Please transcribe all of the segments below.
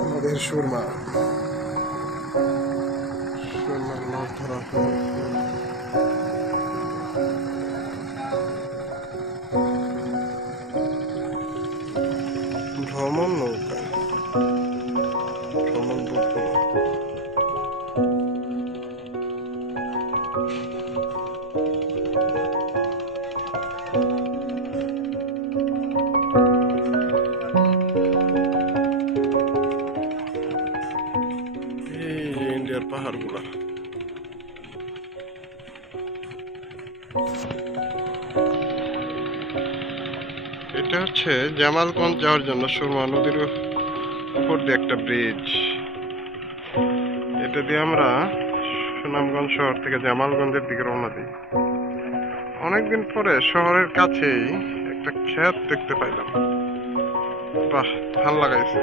আমাদের সুরমা সুরমার মাছ ধরা ভ্রমণ নৌকা ভ্রমণ বোট। এই ইন্ডিয়ার পাহাড়গুলা এটা হচ্ছে জামালগঞ্জ যাওয়ার জন্য সুরমা নদীর উপর দিয়ে একটা ব্রিজ। এটা দিয়ে আমরা সুনামগঞ্জ শহর থেকে জামালগঞ্জের দিকে রওনা দিই। অনেকদিন পরে শহরের কাছেই একটা ক্ষেত দেখতে পাইলাম। বাহ, ভাল লাগাইছে।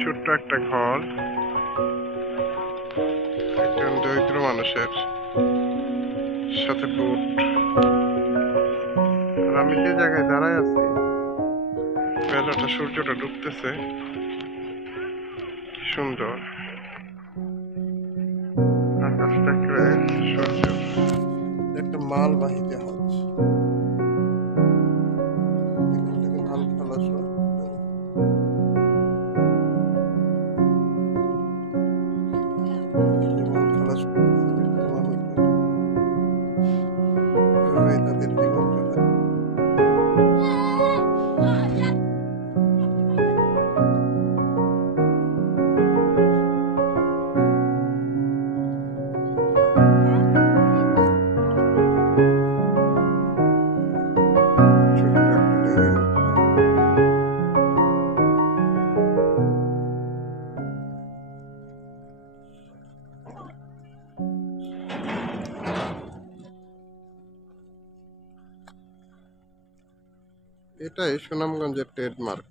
ছোট্ট একটা ঘর, একজন দরিদ্র মানুষের সাথে বুট। আর আমি যে জায়গায় দাঁড়ায় আছি, বেলাটা সূর্যটা ডুবতেছে, সুন্দর আকাশটা সূর্য। একটা মালবাহী জাহাজ, এখান থেকে মাল খালাস হয়। মাল খালাস করতেছে তাদের জীবন চলে। এটাই সুনামগঞ্জের ট্রেডমার্ক।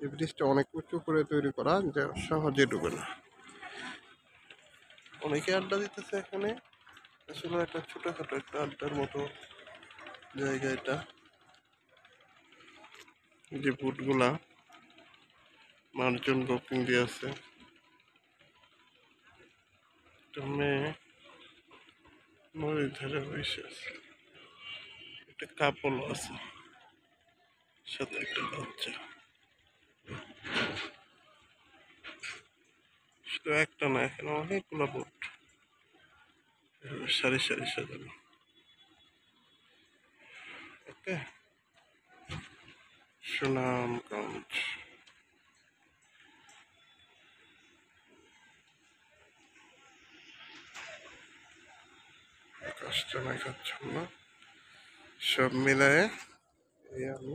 এই ব্রিজটা অনেক উঁচু করে তৈরি করা, যা সহজে ডুবে না। অনেকে আড্ডা দিতেছে এখানে। আসলে একটা ছোটখাটো একটা আড্ডার মতো জায়গা এটা। যে বুটগুলা মানুষজন বুকিং দিয়ে আছে। একটা মেয়ে নদীর ধারে বসে আছে, একটা কাপল আছে, সাথে একটা বাচ্চা। শুধু একটা না, এখানে অনেকগুলো বুট সারি সারি সাজানো। ওকে, সুনামগঞ্জ। আকাশটা মেঘাচ্ছন্ন, সব মিলায়ে এই আমি